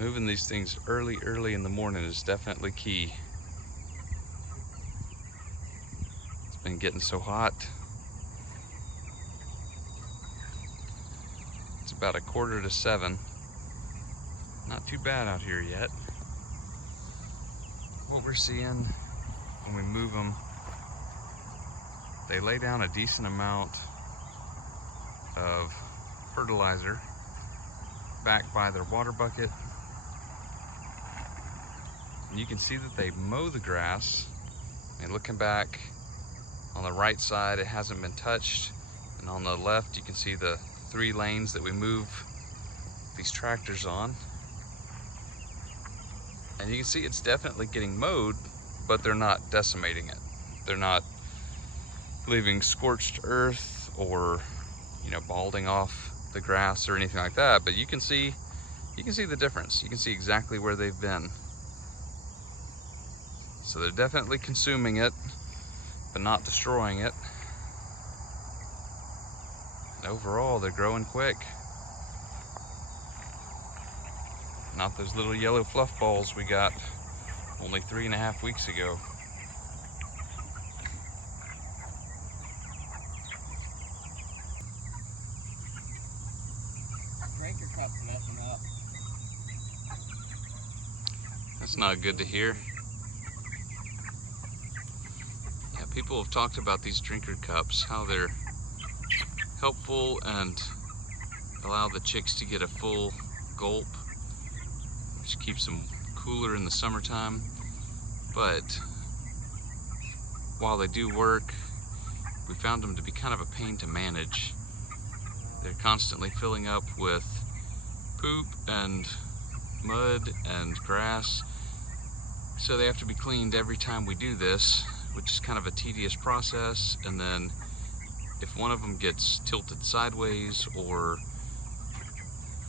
Moving these things early in the morning is definitely key. It's been getting so hot. It's about 6:45. Not too bad out here yet. What we're seeing when we move them, they lay down a decent amount of fertilizer back by their water bucket. And you can see that they mow the grass. And looking back on the right side, it hasn't been touched. And on the left, you can see the 3 lanes that we move these tractors on. And you can see it's definitely getting mowed, but they're not decimating it. They're not leaving scorched earth or, balding off the grass or anything like that. But you can see the difference. You can see exactly where they've been. So they're definitely consuming it, but not destroying it. And overall, they're growing quick. Not those little yellow fluff balls we got only 3.5 weeks ago. Drinker cup's messing up. That's not good to hear. Yeah, people have talked about these drinker cups, how they're helpful and allow the chicks to get a full gulp, which keeps them cooler in the summertime. But while they do work, we found them to be kind of a pain to manage. They're constantly filling up with poop and mud and grass, so they have to be cleaned every time we do this, which is kind of a tedious process. And then if one of them gets tilted sideways or,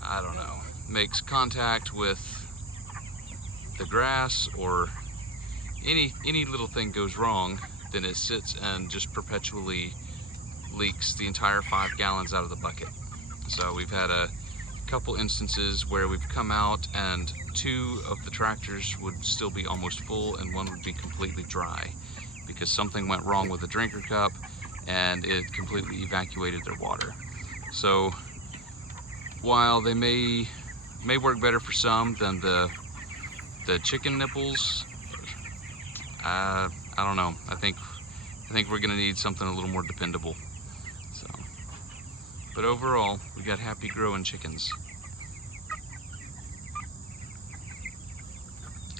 I don't know, makes contact with the grass, or any little thing goes wrong, then it sits and just perpetually leaks the entire 5 gallons out of the bucket. So we've had a couple instances where we've come out and 2 of the tractors would still be almost full and 1 would be completely dry because something went wrong with the drinker cup and it completely evacuated their water. So while they may work better for some than the chicken nipples, I don't know. I think we're gonna need something a little more dependable. So, but overall, we got happy growing chickens.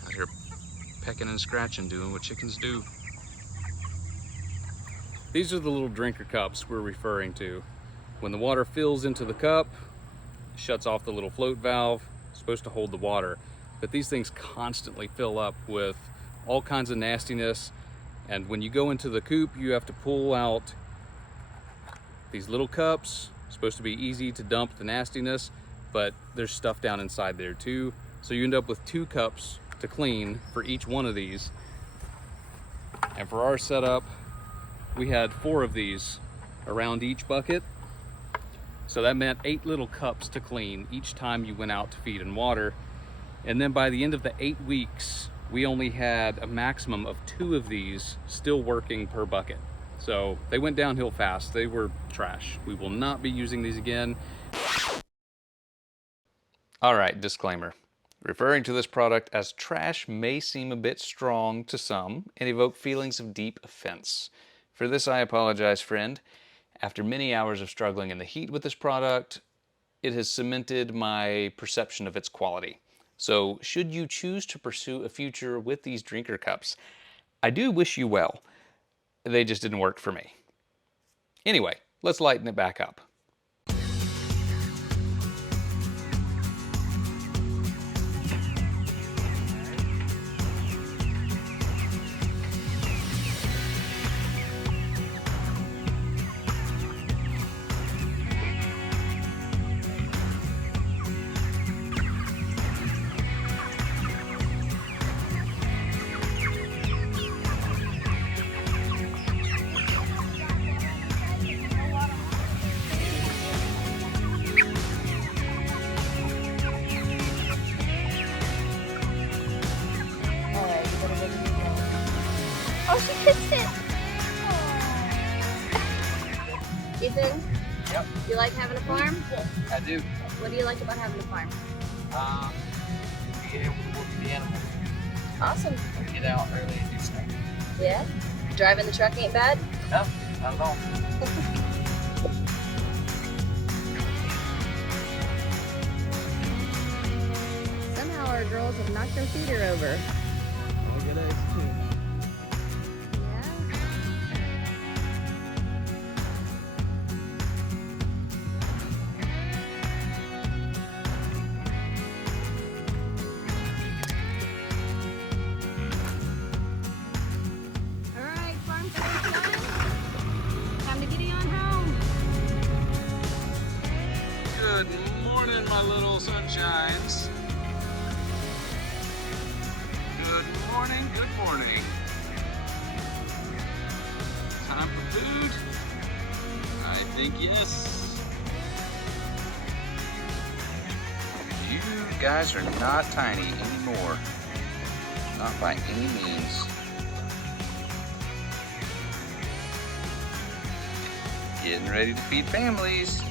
Out here pecking and scratching, doing what chickens do. These are the little drinker cups we're referring to. When the water fills into the cup, it shuts off the little float valve. It's supposed to hold the water. But these things constantly fill up with all kinds of nastiness. And when you go into the coop, you have to pull out these little cups. It's supposed to be easy to dump the nastiness, but there's stuff down inside there too. So you end up with 2 cups to clean for each one of these. And for our setup, we had 4 of these around each bucket. So that meant 8 little cups to clean each time you went out to feed and water. And then by the end of the 8 weeks, we only had a maximum of 2 of these still working per bucket. So they went downhill fast. They were trash. We will not be using these again. All right, disclaimer. Referring to this product as trash may seem a bit strong to some and evoke feelings of deep offense. For this, I apologize, friend. After many hours of struggling in the heat with this product, it has cemented my perception of its quality. So should you choose to pursue a future with these drinker cups, I do wish you well. They just didn't work for me. Anyway, let's lighten it back up. anything? Yep. You like having a farm? I do. What do you like about having a farm? Being able to work with the animals. Awesome. And get out early and do stuff. Yeah? Driving the truck ain't bad? No, not at all. Somehow our girls have knocked their feeder over. Look at us too. Yeah? Alright, farm sunshine. Time to giddy on home. Good morning, my little sunshines. Good morning, good morning. Time for food? I think yes. You guys are not tiny anymore. Not by any means. Getting ready to feed families.